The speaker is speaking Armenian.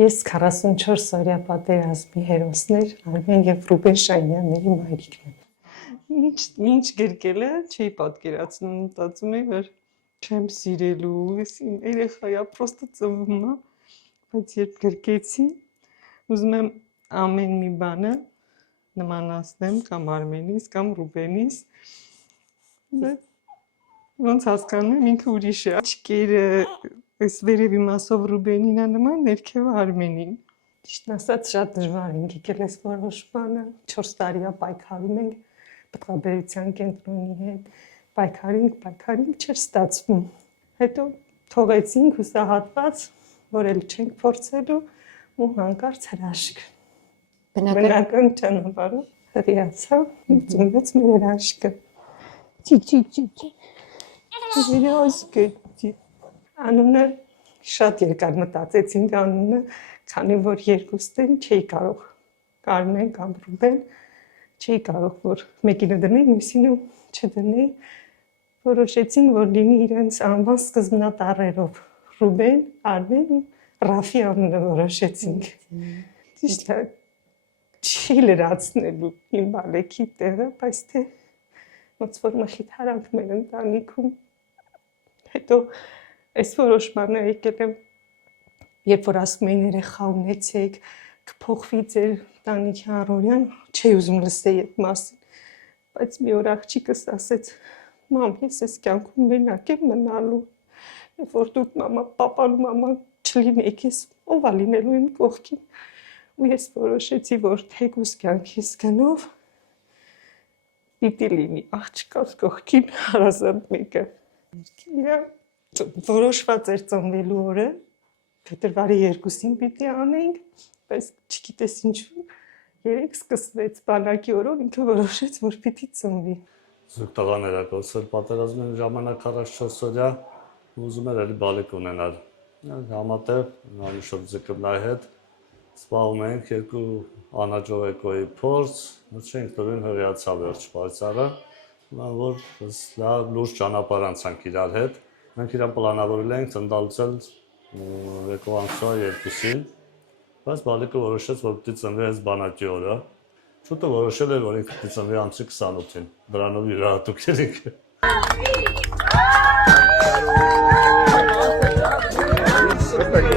Ես 44 օրյա պատերազմի հերոսներ Արմեն եւ Ռուբեն Շանյանների մայրիկն եմ։ Ինչ գրկել է, չի պատկերացնում, մտածում եմ, որ չեմ սիրելու, իմ երեխայա պրոստը ծնվում է, բայց երբ գրկեցի, ուզում եմ ամեն մի բանը նմանացնեմ կամ Արմենից, կամ Ռուբենից, ոնց հասկանում եմ ինքը ուրիշ է, աչքերը այս վերևի մասով Ռուբենին է նման, ներքևը Արմենին։ Ճիշտն ասած շատ դժվար ենք եկել այս որոշ բանը, 4 տարի է պայքարում ենք Պտղաբերության կենտրոնի հետ, պայքարինք չէր ստացվում։ Հետո թողեցինք հուսահատված, որ էլ չենք փորձելու ու հանկարծ հրաշք։ Բնական ճանապարհով հրիացավ, ծնվեց մեր հրաշքը։ Անունը շատ երկար մտածեցինք անունը, քանի որ երկուստ են չէի կարող Կարմեն կամ Ռուբեն, չէի կարող որ մեկինը դնեի, մյուսինը չդնեի, որոշեցինք որ լինի իրենց անվան սկզբնատառերով Ռուբեն, Արմեն ու Ռաֆի անունը որոշեցինք։ Ճիշտ է, չի լրացնելու իմ բալեքի տեղը, բայց թե ոնց որ մխիթարանք մեր ընտանիքում։ Հետո այս որոշմանը եկել եմ, երբ որ ասում էին երեխա ունեցեք, կփոխվի ձեր ընտանիքի առօրյան, չէի ուզում լսեի այդ մասին, բայց մի օր աղջիկս ասեց. «Մամ, ես այս կյանքում մենակ եմ մնալու, երբ որ դուք պապան ու մաման չլինեք, ես ով է լինելու իմ կողքին»։ Ու ես որոշեցի, որ թեկուզ կյանքիս գնով պիտի լինի աղջկաս կողքին հարազատ մեկը։ Որոշված էր ծնվելու օրը, փետրվարի 2-ին պիտի անենք, բայց չգիտես ինչու, երեկ սկսվեց բանակի օրով ինքը որոշեց, որ պիտի ծնվի։ Զուգ տղաներ ա կորցրել պատերազմի ժամանակ 44 օրյա, ուզում էր էլի բալիկ ունենալ։ Համատեղ անիշով ձկնայի հետ սպահում ենք երկու անաջող էկոյի փորձ, չենք տվին հրիացավ վերջ պայծառը, որ լուրջ ճանապարհ անցանք իրար հետ։ Մենք իրան պլանավորել ենք ծննդալուծել եկող 2-ին, բայց բալիկը որոշեց, որ պիտի ծնվի այս բանակի օրը։ Շուտը որոշել էր, որ ինքը պիտի ծնվի ամսի 28-ին, դրանով յուրահատուկ էր ինքը։ Super